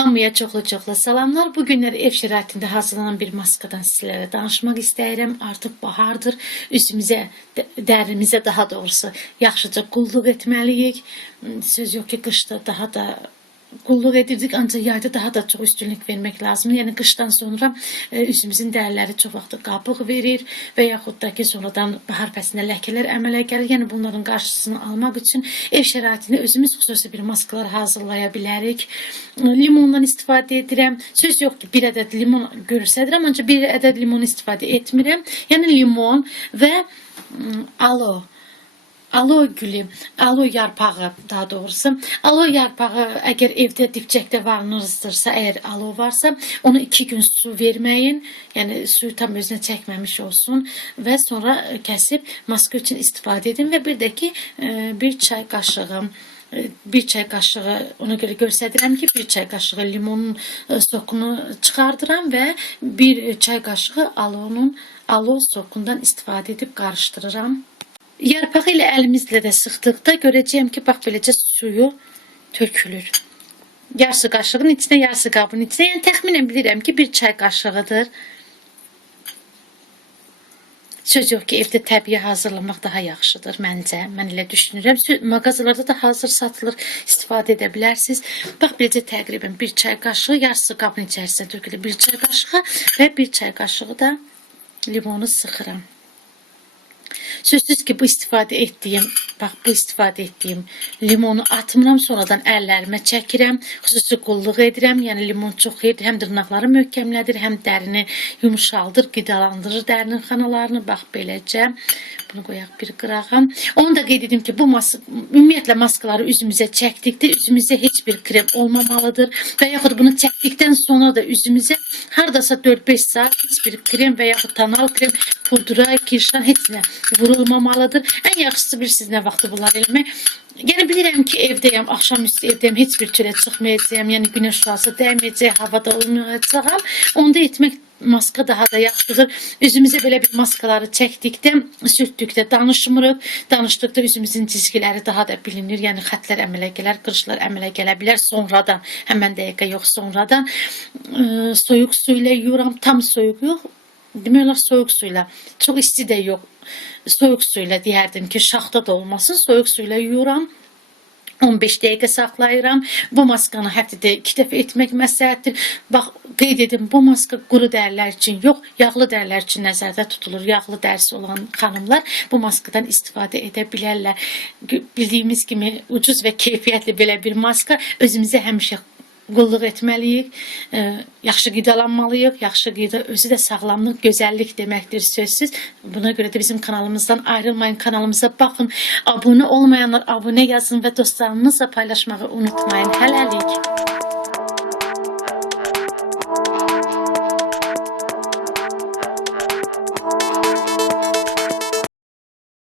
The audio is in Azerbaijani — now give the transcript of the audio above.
Hamıya çoxlu salamlar. Bu günlər ev şəraitində hazırlanan bir maskadan sizlərlə danışmaq istəyirəm. Artıq bahardır. Üzümüzə, dərimizə daha doğrusu yaxşıca qulluq etməliyik. Söz yox ki, qışda daha da qulluq edirdik, ancaq yayda daha da çox üstünlük vermək lazımdır. Yəni qışdan sonra üzümüzün dəriləri çox vaxt qabıq verir və yaxud da ki, sonradan bahar fəslində ləkələr əmələ gəlir. Yəni bunların qarşısını almaq üçün ev şəraitində özümüz xüsusi bir maskalar hazırlaya bilərik. Limondan istifadə edirəm. Söz yox ki, bir ədəd limon göstərirəm, ancaq bir ədəd limon istifadə etmirəm. Yəni limon və alo gülü, alo yarpağı daha doğrusu. Alo yarpağı əgər evdə dipçəkdə varınızdırsa, əgər alo varsa, onu 2 gün su verməyin. Yəni suyu tam özünə çəkməmiş olsun və sonra kəsib maska üçün istifadə edin və bir də ki, bir çay qaşığı, ona görə göstərirəm ki, bir çay qaşığı limonun sokunu çıxardıram və bir çay qaşığı alo sokundan istifadə edib qarışdırıram. Yarpağı ilə əlimizlə də sıxdıqda görəcəyəm ki, bax beləcə suyu tökülür. Yarısı qaşığın içinə, yarısı qabın içinə. Yəni təxminən bilirəm ki, bir çay qaşığıdır. Söz yox ki, evdə təbii hazırlamaq daha yaxşıdır məncə. Mən elə düşünürəm. Mağazalarda da hazır satılır, istifadə edə bilərsiniz. Bax beləcə təqribən bir çay qaşığı, yarısı qabın içərisinə tökülür. Bir çay qaşığı və bir çay qaşığı da limonu sıxıram. Sözsüz ki, bu istifadə etdiyim limonu atmıram, sonradan əllərimə çəkirəm, xüsusi qulluq edirəm. Yəni limon çox xeyirdir, həm dırnaqları möhkəmlədir, həm dərini yumuşaldır, qidalandırır dərinin xanalarını. Bax beləcə. Bunu qoyaq bir qırağa. Onu da qeyd edim ki, bu ümumiyyətlə maskaları üzümüzə çəkdikdə üzümüzə heç bir krem olmamalıdır və yaxud bunu çəkdikdən sonra da üzümüzə hardasa 4-5 saat heç bir krem və yaxud tonal krem, pudra, kirşan heç nə vurulmamalıdır. Ən yaxşısı bilirsiniz nə vaxtı bunlar eləmək. Yəni bilirəm ki, evdəyəm, axşamüstü evdəyəm, heç bir çölə çıxmayacağam, yəni günəş şüası dəyməyəcək, havada olmayacağam. Onda etmək maska daha da yaxşıdır. Üzümüzə belə bir maskaları çəkdikdə, sürtdükdə danışmırıq. Danışdıqda üzümüzün cizgiləri daha da bilinir. Yəni xətlər əmələ gələr, qırışlar əmələ gələ bilər sonradan. Həmən dəqiqə yox, sonradan. Soyuq su ilə yuyuram, tam soyuq yox. Demək olar soyuq su ilə. Çox isti də yox. Soyuq su ilə deyərdim ki, şaxta da olmasın. Soyuq su ilə yuyuram. 15 dəqiqə saxlayıram. Bu maskanı həftədə 2 dəfə etmək məsləhətdir. Bax, qeyd edim, bu maska quru dərilər üçün yox, yağlı dərilər üçün nəzərdə tutulur. Yağlı dərisi olan xanımlar bu maskadan istifadə edə bilərlər. Bildiyimiz kimi ucuz və keyfiyyətli belə bir maska özümüzə həmişə qulluq etməliyik, yaxşı qidalanmalıyıq. Yaxşı qida özü də sağlamlıq, gözəllik deməkdir sözsüz. Buna görə də bizim kanalımızdan ayrılmayın, kanalımıza baxın. Abunə olmayanlar abunə yazın və dostlarınızla paylaşmağı unutmayın. Hələlik.